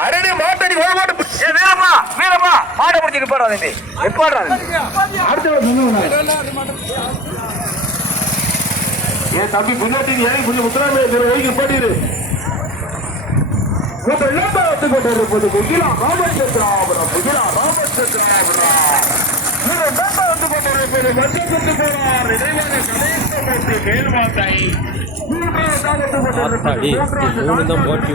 அரடி மாட்டடி ஒரு மாட்டு ஏ வீரப்பா வீரப்பா. மாடை பிடிச்சி நிப்பாடு தம்பி நிப்பாடுறாங்க ஏன் தம்பி முன்னாடி ஏறி கொஞ்சம் முத்துராமே ஒதுக்கி போட்டிரு. முதல் இளம்பரத்து கொண்டிருப்பது முகிலா ராமச்சந்திராபுரம் மூணு தான் போட்டி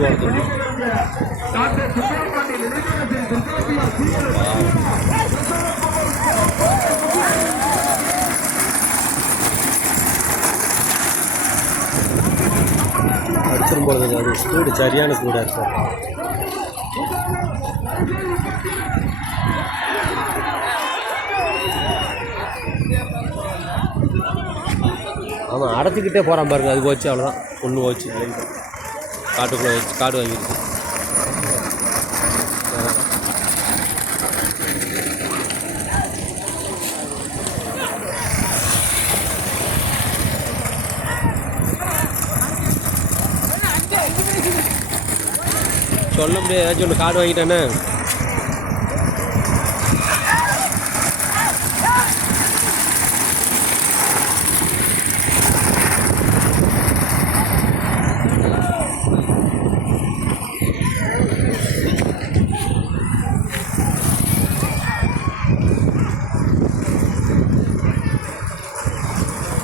அடிச்சிடும் போகிறது அது ஸ்பீடு சரியான ஸ்பீடாக இருக்கும் ஆமாம் அடைச்சிக்கிட்டே போகிறான் பாருங்க அது போச்சு அவ்வளோதான் ஒன்று போச்சு காட்டுக்குள்ளே வச்சு காடு வாங்கிடுச்சு. சொல்ல முடியாது ஏதாச்சும் ஒன்று காடு வாங்கிட்டேன்னு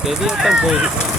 Ele é.